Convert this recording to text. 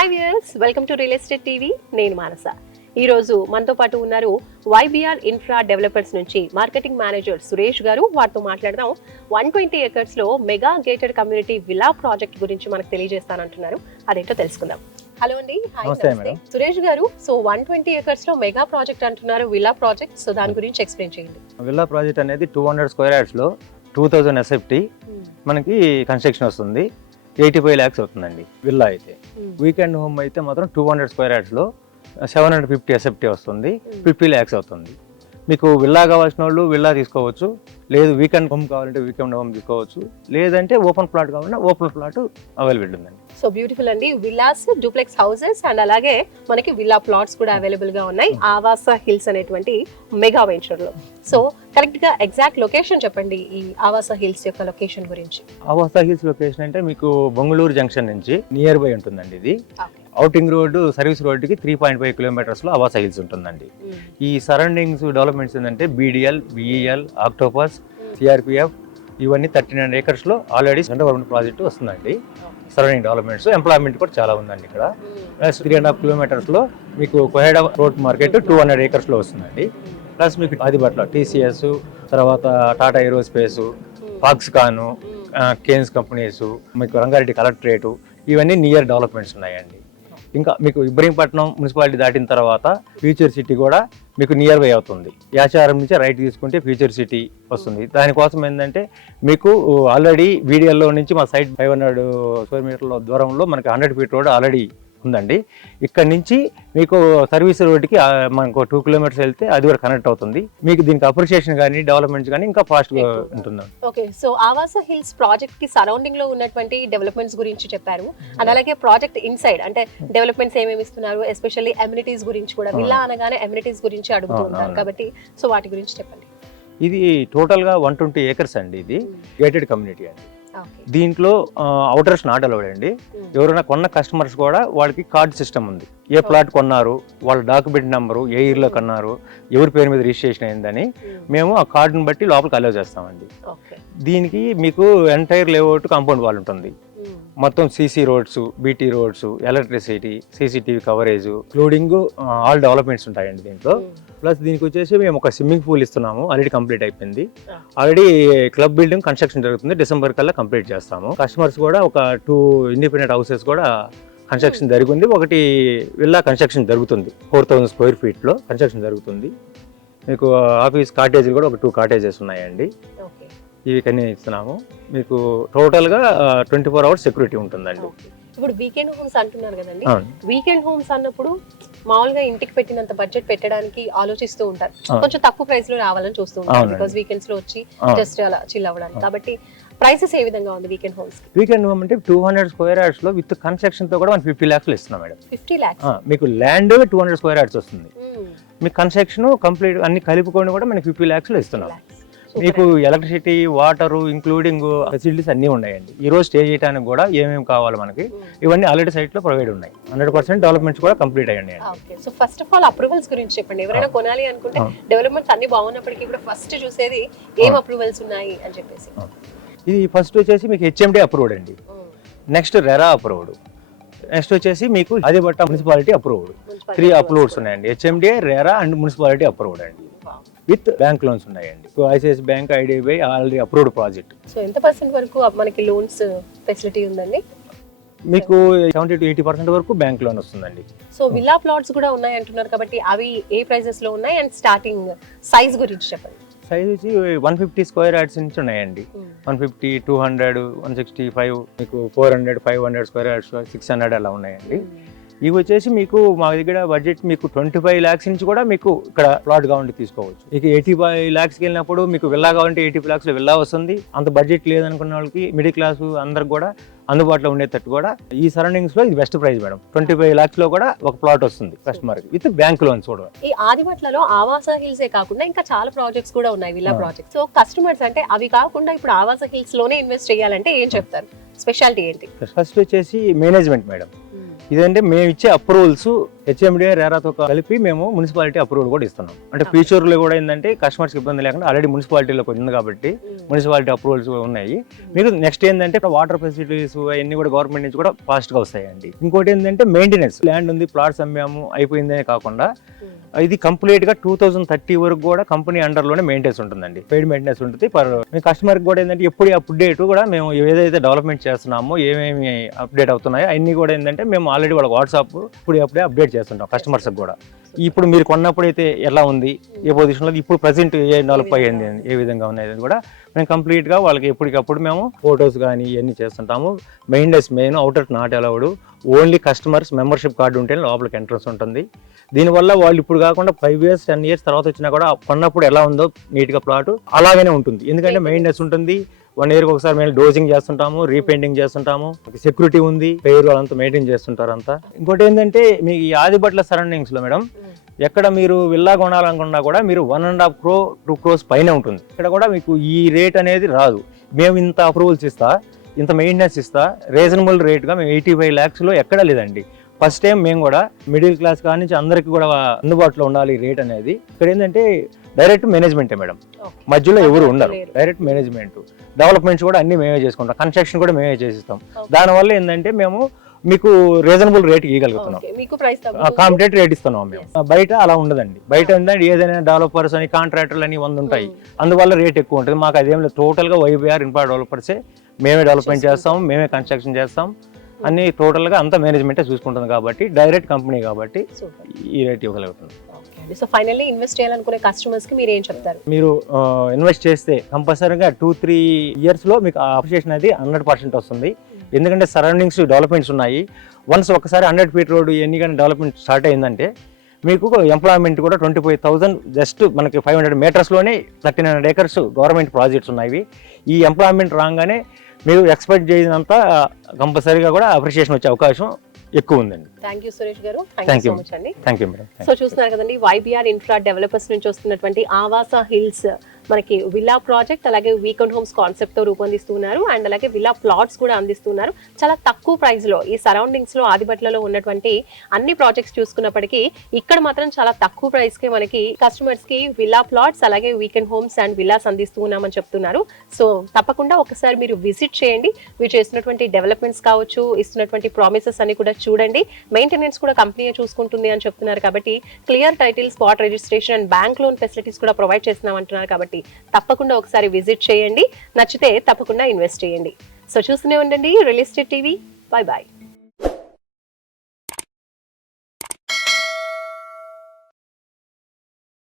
Hi viewers, welcome to real estate TV. నేను మానస. ఈ రోజు మనతో పాటు ఉన్నారు వైబీఆర్ ఇన్ఫ్రా డెవలపర్స్ నుంచి మార్కెటింగ్ మేనేజర్ సురేష్ గారు. వారితో మాట్లాడదాం. 120 acres లో మెగా గేటెడ్ కమ్యూనిటీ విలా ప్రాజెక్ట్ గురించి మనకు తెలియజేస్తానంటున్నారు. అదేంటో తెలుసుకుందాం. హలో అండి. హాయ్ సురేష్ గారు. సో 120 acres లో మెగా ప్రాజెక్ట్ అంటున్నారు, విలా ప్రాజెక్ట్. సో దాని గురించి ఎక్స్ప్లెయిన్ చేయండి. విల్లా ప్రాజెక్ట్ అనేది 200 square yards లో 2000 SFT మనకి కన్స్ట్రక్షన్ వస్తుంది. 85 lakhs అవుతుందండి విల్లా అయితే. వీకెండ్ హోమ్ అయితే మాత్రం 200 square yards లో 750 SFT వస్తుంది, 50 lakhs అవుతుంది. మీకు విల్లా కావాల్సిన వాళ్ళు విల్లా తీసుకోవచ్చు, లేదు వీకెండ్ హోమ్ కావాలంటే వీకెండ్ హోమ్ తీసుకోవచ్చు, లేదంటే ఓపెన్ ప్లాట్ కావాలంటే ఓపెన్ ప్లాట్ అవైలబుల్ ఉందండి. సో బ్యూటిఫుల్ అండి. విల్లాస్, డూప్లెక్స్ హౌసెస్ అండ్ అలాగే మనకి విల్లా ప్లాట్స్ కూడా అవైలబుల్ గా ఉన్నాయి ఆవాస హిల్స్ అనేటువంటి మెగా వెంచర్ లో. సో కరెక్ట్ గా ఎగ్జాక్ట్ లొకేషన్ చెప్పండి ఈ ఆవాస హిల్స్ యొక్క లొకేషన్ గురించి. ఆవాస హిల్స్ లొకేషన్ అంటే మీకు బొంగళూరు జంక్షన్ నుంచి నియర్ బై ఉంటుందండి. ఇది అవుటింగ్ రోడ్డు, సర్వీస్ రోడ్డుకి 3.5 kilometers లో ఆవాస హిల్స్ ఉంటుందండి. ఈ సరౌండింగ్స్ డెవలప్మెంట్స్ ఏంటంటే బీడిఎల్, బిఈఎల్, ఆక్టోపస్, సిఆర్పిఎఫ్ ఇవన్నీ 39 acres లో ఆల్రెడీ సెంట్రల్ గవర్నమెంట్ ప్రాజెక్ట్ వస్తుందండి. సరౌండింగ్ డెవలప్మెంట్స్, ఎంప్లాయ్మెంట్ కూడా చాలా ఉందండి ఇక్కడ. ప్లస్ 3.5 kilometers లో మీకు కొహెడా రోడ్ మార్కెట్ 200 acres లో వస్తుందండి. ప్లస్ మీకు ఆదిబట్ల టీసీఎస్, తర్వాత Tata aerospace, Foxconn, Kaynes companies, మీకు రంగారెడ్డి కలెక్టరేటు, ఇవన్నీ నియర్ డెవలప్మెంట్స్ ఉన్నాయండి. ఇంకా మీకు ఇబ్రహీంపట్నం మున్సిపాలిటీ దాటిన తర్వాత ఫ్యూచర్ సిటీ కూడా మీకు నియర్ బై అవుతుంది. యాచారం నుంచి రైట్ తీసుకుంటే ఫ్యూచర్ సిటీ వస్తుంది. దానికోసం ఏంటంటే మీకు ఆల్రెడీ వీడియోలో నుంచి మా సైడ్ 500 square meter దూరంలో మనకి 100 feet రోడ్ ఆల్రెడీ ఉందండి. ఇక్కడ నుంచి మీకు సర్వీస్ రోడ్కి మనకు 2 kilometers వెళ్తే అది కూడా కనెక్ట్ అవుతుంది. మీకు దీనికి అప్రిషియేషన్ కానీ డెవలప్మెంట్స్ కానీ ఇంకా ఫాస్ట్గా ఉంటుంది. ఓకే, సో ఆవాస హిల్స్ ప్రాజెక్ట్ కి సరౌండింగ్ లో ఉన్నటువంటి డెవలప్మెంట్స్ గురించి చెప్పారు. అండ్ అలాగే ప్రాజెక్ట్ ఇన్సైడ్ అంటే డెవలప్మెంట్స్ ఏమేమి ఇస్తున్నారు, ఎస్పెషల్లీ అమ్యూనిటీస్ గురించి కూడా. విల్లా అనగానే అమ్యూనిటీస్ గురించి అడుగుతూ ఉంటారు కాబట్టి సో వాటి గురించి చెప్పండి. ఇది టోటల్గా 120 acres అండి. ఇది గేటెడ్ కమ్యూనిటీ అండి. దీంట్లో అవుటర్స్ నాట్ అలౌడ్ అండి. ఎవరైనా కొన్న కస్టమర్స్ కూడా వాళ్ళకి కార్డ్ సిస్టమ్ ఉంది. ఏ ప్లాట్ కొన్నారు, వాళ్ళ డాక్యుమెంట్ నెంబరు, ఏ ఇయర్లో కొన్నారు, ఎవరి పేరు మీద రిజిస్ట్రేషన్ అయిందని మేము ఆ కార్డుని బట్టి లోపలికి అలౌ చేస్తామండి. దీనికి మీకు ఎంటైర్ లేఅవుట్ కాంపౌండ్ వాల్ ఉంటుంది. మొత్తం CC roads, BT roads, electricity, CCTV coverage, including all developments ఉంటాయండి దీంట్లో. ప్లస్ దీనికి వచ్చేసి మేము ఒక స్విమ్మింగ్ పూల్ ఇస్తున్నాము, ఆల్రెడీ కంప్లీట్ అయిపోయింది. ఆల్రెడీ క్లబ్ బిల్డింగ్ కన్స్ట్రక్షన్ జరుగుతుంది, డిసెంబర్ కల్లా కంప్లీట్ చేస్తాము. కస్టమర్స్ కూడా ఒక 2 independent houses కూడా కన్స్ట్రక్షన్ జరిగింది. ఒకటి విల్లా కన్స్ట్రక్షన్ జరుగుతుంది, 4000 square feet లో కన్స్ట్రక్షన్ జరుగుతుంది. మీకు ఆఫీస్ కాటేజీలు కూడా ఒక 2 cottages ఉన్నాయండి. ఇవి కన్నీ ఇస్తున్నాము. మీకు టోటల్గా 24 hours సెక్యూరిటీ ఉంటుందండి. ఇప్పుడు వీకెండ్ హోమ్స్ అంటున్నారు కదండి. వీకెండ్ హోమ్స్ అన్నప్పుడు మామూలుగా ఇంటికి పెట్టినంత బడ్జెట్ పెట్టడానికి ఆలోచిస్తూ ఉంటారు, కొంచెం తక్కువ ప్రైస్ లో రావాలని చూస్తూ ఉంటారు. బికాస్ వీకెండ్స్ లో వచ్చి జస్ట్ అలా చిల్ అవ్వడానికి. కాబట్టి ప్రైసెస్ ఏ విధంగా ఉంది వీకెండ్ హోమ్స్? వీకెండ్ హోమ్ అంటే 200 square yards లో విత్ కన్స్ట్రక్షన్ తో కూడా 50 lakhs ఇస్తున్నాం మేడం. 50 lakhs మీకు ల్యాండ్ 200 square yards వస్తుంది. మీకు కన్స్ట్రక్షన్ కంప్లీట్ అన్ని కలుపుకొని కూడా మనకి 50 lakhs లో ఇస్తున్నాం. మీకు ఎలక్ట్రిసిటీ, వాటర్, ఇంక్లూడింగ్ ఫెసిలిటీస్ అన్నీ ఉన్నాయండి. ఈ రోజు స్టే చేయడానికి కూడా ఏమేమి కావాలి మనకి ఇవన్నీ ఆల్రెడీ సైట్ లో ప్రొవైడ్ ఉన్నాయి. 100% డెవలప్మెంట్స్ కూడా కంప్లీట్ అయ్యాయి. So first of all approvals గురించి చెప్పండి. ఎవరైనా కొనాలి అనుకుంటే డెవలప్మెంట్స్ అన్ని బాగున్నప్పటికీ కూడా ఫస్ట్ చూసేది ఏం అప్రూవల్స్ ఉన్నాయి అని చెప్పేసి. ఇది ఫస్ట్ వచ్చేసి మీకు హెచ్ఎండి అప్రూవ్డ్ అండి, నెక్స్ట్ రెరా అప్రూవ్డ్, నెక్స్ట్ వచ్చేసి మీకు ఆదిబట్ట మున్సిపాలిటీ అప్రూవ్డ్. 3 అప్రూవ్డ్స్ ఉన్నాయండి. HMD, RERA and municipality approved అండి. విత్ బ్యాంక్ లోన్స్ ఉన్నాయండి. ICICI bank, IDBI already approved project. So ఎంత పర్సెంట్ వరకు మనకి లోన్స్ ఫెసిలిటీ ఉందండి? మీకు 70 to 80% వరకు బ్యాంక్ లోన్ వస్తుందండి. సో విల్లా ప్లాట్స్ కూడా ఉన్నాయి అంటున్నారు కాబట్టి అవి ఏ ప్రైజెస్ లో ఉన్నాయి అండ్ స్టార్టింగ్ సైజ్ గురించి చెప్పండి. సైజ్ వచ్చి 150 square yards నుంచి ఉన్నాయండి. 150, 200, 165, మీకు 400, 500 square yards, 600 అలా ఉన్నాయండి. ఇవి వచ్చేసి మీకు మా దగ్గర బడ్జెట్ మీకు 25 lakhs నుంచి కూడా మీకు ఇక్కడ ప్లాట్ కావాలంటే తీసుకోవచ్చు. మీకు 85 lakhsకి వెళ్ళినప్పుడు మీకు విల్లా కావాలంటే 85 lakhs లో విల్లా వస్తుంది. అంత బడ్జెట్ లేదనుకున్న వాళ్ళకి, మిడిల్ క్లాస్ అందరికి కూడా అందుబాటులో ఉండేటట్టు కూడా ఈ సరౌండింగ్స్ లో ఇది బెస్ట్ ప్రైస్ మేడం. 25 lakhs లో కూడా ఒక ప్లాట్ వస్తుంది కస్టమర్ కి విత్ బ్యాంక్ లోన్స్ కూడా. ఈ ఆదిబట్లలో ఆవాస హిల్స్ ఏ కాకుండా ఇంకా చాలా ప్రాజెక్ట్స్ కూడా ఉన్నాయి విల్లా ప్రాజెక్ట్స్. సో కస్టమర్స్ అంటే అవి కాకుండా ఇప్పుడు ఆవాస హిల్స్ లోనే ఇన్వెస్ట్ చేయాలంటే ఏం చెప్తారు? స్పెషాలిటీ ఏంటి? ఫస్ట్ వచ్చేసి మేనేజ్మెంట్ మేడం. ఇదంటే మేము ఇచ్చే అప్రూవల్స్ హెచ్ఎండిఏ రేరాతో కలిపి మేము మున్సిపాలిటీ అప్రూవల్ కూడా ఇస్తున్నాం. అంటే ఫ్యూచర్లో కూడా ఏంటంటే కస్టమర్స్కి ఇబ్బంది లేకుండా ఆల్రెడీ మున్సిపాలిటీలో ఉంది కాబట్టి మున్సిపాలిటీ అప్రూవల్స్ ఉన్నాయి. మీకు నెక్స్ట్ ఏంటంటే వాటర్ ఫెసిలిటీస్ అవన్నీ కూడా గవర్నమెంట్ నుంచి కూడా ఫాస్ట్గా వస్తాయండి. ఇంకోటి ఏంటంటే మెయింటెనెన్స్, ల్యాండ్ ఉంది, ప్లాట్స్ అమ్మాము అయిపోయిందనే కాకుండా ఇది కంప్లీట్గా 2030 వరకు కూడా కంపెనీ అండర్లోనే మెయింటెనెన్స్ ఉంటుందండి. పెయిడ్ మెయింటెనెన్స్ ఉంటుంది. మీ కస్టమర్కి కూడా ఏంటంటే ఎప్పుడు అప్డేట్ కూడా మేము ఏదైతే డెవలప్మెంట్ చేస్తున్నామో ఏమేమి అప్డేట్ అవుతున్నాయో అన్ని కూడా ఏంటంటే మేము ఆల్రెడీ వాళ్ళకి వాట్సాప్ అప్పుడే అప్డేట్ చేస్తుంటాం కస్టమర్స్కి కూడా. ఇప్పుడు మీరు కొన్నప్పుడు అయితే ఎలా ఉంది, ఏ పొజిషన్లో ఇప్పుడు ప్రజెంట్ ఏ డెవలప్ అయ్యింది, ఏ విధంగా ఉన్నాయి కూడా మేము కంప్లీట్గా వాళ్ళకి ఎప్పటికప్పుడు మేము ఫొటోస్ కానీ ఇవన్నీ చేస్తుంటాము. Main outer not allowed, only customers membership card ఉంటే లోపలికి ఎంట్రన్స్ ఉంటుంది. దీనివల్ల వాళ్ళు ఇప్పుడు కాకుండా 5 years 10 years తర్వాత వచ్చినా కూడా కొన్నప్పుడు ఎలా ఉందో నీట్గా ప్లాట్ అలాగనే ఉంటుంది. ఎందుకంటే మెయింటెనెన్స్ ఉంటుంది. 1 year ఒకసారి మేము డోజింగ్ చేస్తుంటాము, రీపెయింటింగ్ చేస్తుంటాము, సెక్యూరిటీ ఉంది, పేరు వాళ్ళంతా మెయింటైన్ చేస్తుంటారు అంతా. ఇంకోటి ఏంటంటే మీకు ఈ ఆదిబట్ల సరౌండింగ్స్ లో మేడం ఎక్కడ మీరు విల్లా కొనాలనుకున్నా కూడా మీరు 1.5 crore 2 crores పైన ఉంటుంది. ఇక్కడ కూడా మీకు ఈ రేట్ అనేది రాదు. మేము ఇంత అప్రూవల్స్ ఇస్తా, ఇంత మెయింటెనెన్స్ ఇస్తా, రీజనబుల్ రేట్గా మేము 85 lakhs ఎక్కడా లేదండి. ఫస్ట్ టైం మేము కూడా మిడిల్ క్లాస్ కానీ నుంచి అందరికీ కూడా అందుబాటులో ఉండాలి రేట్ అనేది. ఇక్కడ ఏంటంటే డైరెక్ట్ మేనేజ్మెంటే మేడం, మధ్యలో ఎవరు ఉండరు. డైరెక్ట్ మేనేజ్మెంట్, డెవలప్మెంట్స్ కూడా అన్ని మేమే చేసుకుంటాం, కన్స్ట్రక్షన్ కూడా మేమే చేసిస్తాం. దానివల్ల ఏంటంటే మేము మీకు రీజనబుల్ రేట్ ఇవ్వగలుగుతున్నాం, కాంపిటేటివ్ రేట్ ఇస్తున్నాం మేము. బయట అలా ఉండదండి. బయట ఏంటంటే ఏదైనా డెవలపర్స్ అని కాంట్రాక్టర్లు అని 100 ఉంటాయి, అందువల్ల రేట్ ఎక్కువ ఉంటుంది. మాకు అదేం లేదు, టోటల్గా వైబీఆర్ ఇన్ఫ్రా డెవలపర్సే మేమే డెవలప్మెంట్ చేస్తాం, మేమే కన్స్ట్రక్షన్ చేస్తాం, అన్ని టోటల్గా అంతా మేనేజ్మెంటే చూసుకుంటుంది కాబట్టి డైరెక్ట్ కంపెనీ కాబట్టి ఈ రేట్ ఇవ్వగలుగుతుంది. సో ఫైనల్లీ ఇన్వెస్ట్ చేయాలనుకునే కస్టమర్స్ కి మీరు ఏం చెప్తారు? మీరు ఇన్వెస్ట్ చేస్తే కంపల్సరీగా 2-3 years లో మీకు అప్రిషియేషన్ అనేది 100% వస్తుంది. ఎందుకంటే సరౌండింగ్స్ డెవలప్మెంట్స్ ఉన్నాయి. వన్స్ ఒకసారి 100 feet రోడ్ ఎన్ని కానీ డెవలప్మెంట్ స్టార్ట్ అయిందంటే మీకు ఎంప్లాయ్మెంట్ కూడా 25,000 జస్ట్ మనకి 500 meters లోనే 1,300 acres గవర్నమెంట్ ప్రాజెక్ట్స్ ఉన్నాయి. ఈ ఎంప్లాయ్మెంట్ రాగానే మీరు ఎక్స్పెక్ట్ చేసినంత కంపల్సరీగా కూడా అప్రిషియేషన్ వచ్చే అవకాశం ఎక్కువ ఉందండి. థ్యాంక్ యూ సురేష్ గారు. థ్యాంక్ యూ సో మచ్ అండి. Thank you madam. సో చూస్తున్నారు కదండి, వైబీఆర్ ఇన్ఫ్రా డెవలపర్స్ నుంచి వస్తున్నటువంటి ఆవాస హిల్స్ మనకి విల్లా ప్రాజెక్ట్, అలాగే వీకెండ్ హోమ్స్ కాన్సెప్ట్ తో రూపొందిస్తున్నారు. అండ్ అలాగే విల్లా ప్లాట్స్ కూడా అందిస్తున్నారు. చాలా తక్కువ ప్రైస్ లో ఈ సరౌండింగ్స్ లో ఆదిబట్లలో ఉన్నటువంటి అన్ని ప్రాజెక్ట్స్ చూసుకున్నప్పటికీ ఇక్కడ మాత్రం చాలా తక్కువ ప్రైస్ కి మనకి కస్టమర్స్ కి విల్లా ప్లాట్స్ అలాగే వీకెండ్ హోమ్స్ అండ్ విల్లాస్ అందిస్తూ ఉన్నామని చెప్తున్నారు. సో తప్పకుండా ఒకసారి మీరు విజిట్ చేయండి. మీరు చేస్తున్నటువంటి డెవలప్మెంట్స్ కావచ్చు, ఇస్తున్నటువంటి ప్రామిసెస్ అన్ని కూడా చూడండి. మెయింటెనెన్స్ కూడా కంపెనీ చూసుకుంటుంది అని చెప్తున్నారు కాబట్టి clear title, spot registration and bank loan facilities కూడా ప్రొవైడ్ చేస్తున్నాం అంటున్నారు కాబట్టి తప్పకుండా ఒకసారి విజిట్ చేయండి. నచ్చితే తప్పకుండా ఇన్వెస్ట్ చేయండి. సో చూస్తూనే ఉండండి real estate TV. Bye bye.